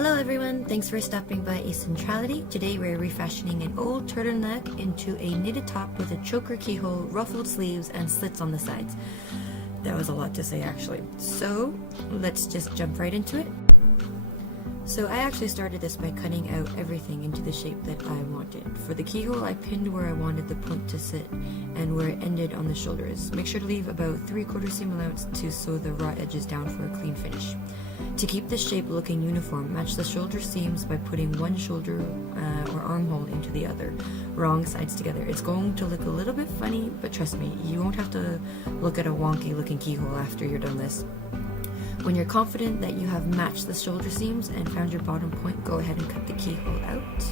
Hello everyone, thanks for stopping by Eccentrality. Today we're refashioning an old turtleneck into a knitted top with a choker keyhole, ruffled sleeves, and slits on the sides. That was a lot to say actually. So let's just jump right into it. So I actually started this by cutting out everything into the shape that I wanted. For the keyhole, I pinned where I wanted the point to sit and where it ended on the shoulders. Make sure to leave about 3/4 seam allowance to sew the raw edges down for a clean finish. To keep this shape looking uniform, match the shoulder seams by putting one shoulder or armhole into the other, wrong sides together. It's going to look a little bit funny, but trust me, you won't have to look at a wonky looking keyhole after you're done this. When you're confident that you have matched the shoulder seams and found your bottom point, go ahead and cut the keyhole out.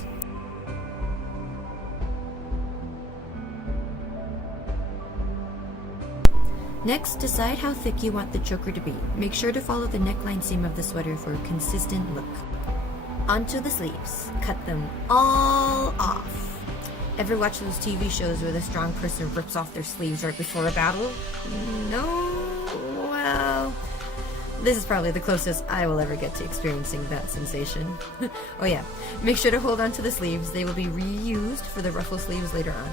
Next, decide how thick you want the choker to be. Make sure to follow the neckline seam of the sweater for a consistent look. Onto the sleeves. Cut them all off. Ever watch those TV shows where the strong person rips off their sleeves right before a battle? No? Well, this is probably the closest I will ever get to experiencing that sensation. Oh yeah, make sure to hold on to the sleeves. They will be reused for the ruffle sleeves later on.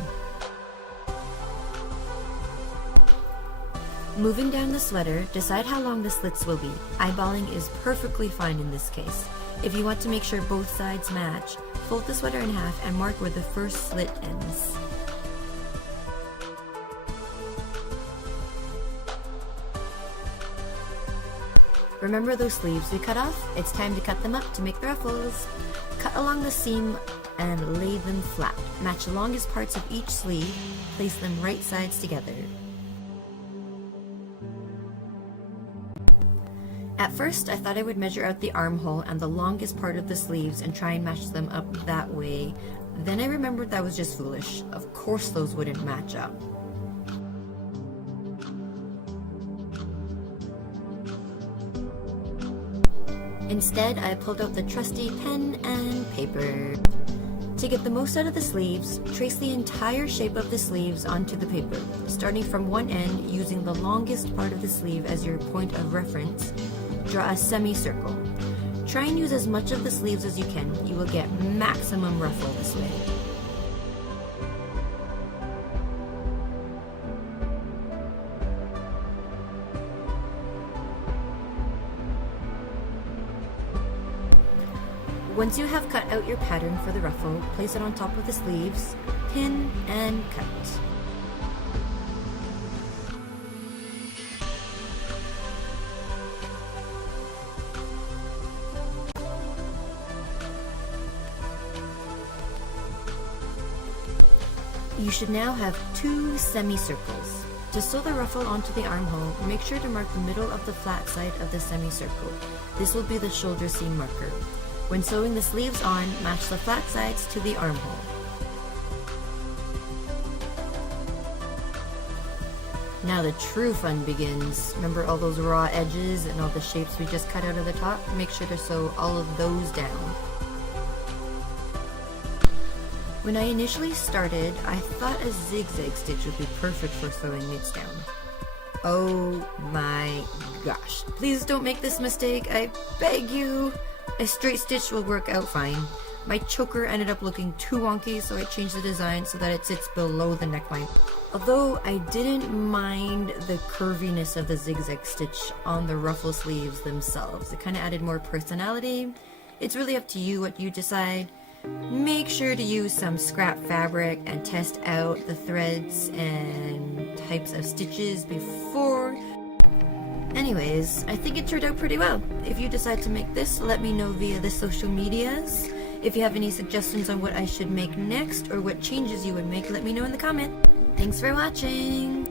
Moving down the sweater, decide how long the slits will be. Eyeballing is perfectly fine in this case. If you want to make sure both sides match, fold the sweater in half and mark where the first slit ends. Remember those sleeves we cut off? It's time to cut them up to make the ruffles. Cut along the seam and lay them flat. Match the longest parts of each sleeve, place them right sides together. At first, I thought I would measure out the armhole and the longest part of the sleeves and try and match them up that way. Then I remembered that was just foolish. Of course those wouldn't match up. Instead, I pulled out the trusty pen and paper. To get the most out of the sleeves, trace the entire shape of the sleeves onto the paper, starting from one end using the longest part of the sleeve as your point of reference. Draw a semicircle. Try and use as much of the sleeves as you can. You will get maximum ruffle this way. Once you have cut out your pattern for the ruffle, place it on top of the sleeves, pin, and cut. You should now have 2 semicircles. To sew the ruffle onto the armhole, make sure to mark the middle of the flat side of the semicircle. This will be the shoulder seam marker. When sewing the sleeves on, match the flat sides to the armhole. Now the true fun begins. Remember all those raw edges and all the shapes we just cut out of the top? Make sure to sew all of those down. When I initially started, I thought a zigzag stitch would be perfect for sewing knits down. Oh my gosh. Please don't make this mistake, I beg you. A straight stitch will work out fine. My choker ended up looking too wonky, so I changed the design so that it sits below the neckline. Although I didn't mind the curviness of the zigzag stitch on the ruffle sleeves themselves. It kind of added more personality. It's really up to you what you decide. Make sure to use some scrap fabric and test out the threads and types of stitches before. Anyways, I think it turned out pretty well. If you decide to make this, let me know via the social medias. If you have any suggestions on what I should make next or what changes you would make, let me know in the comment. Thanks for watching!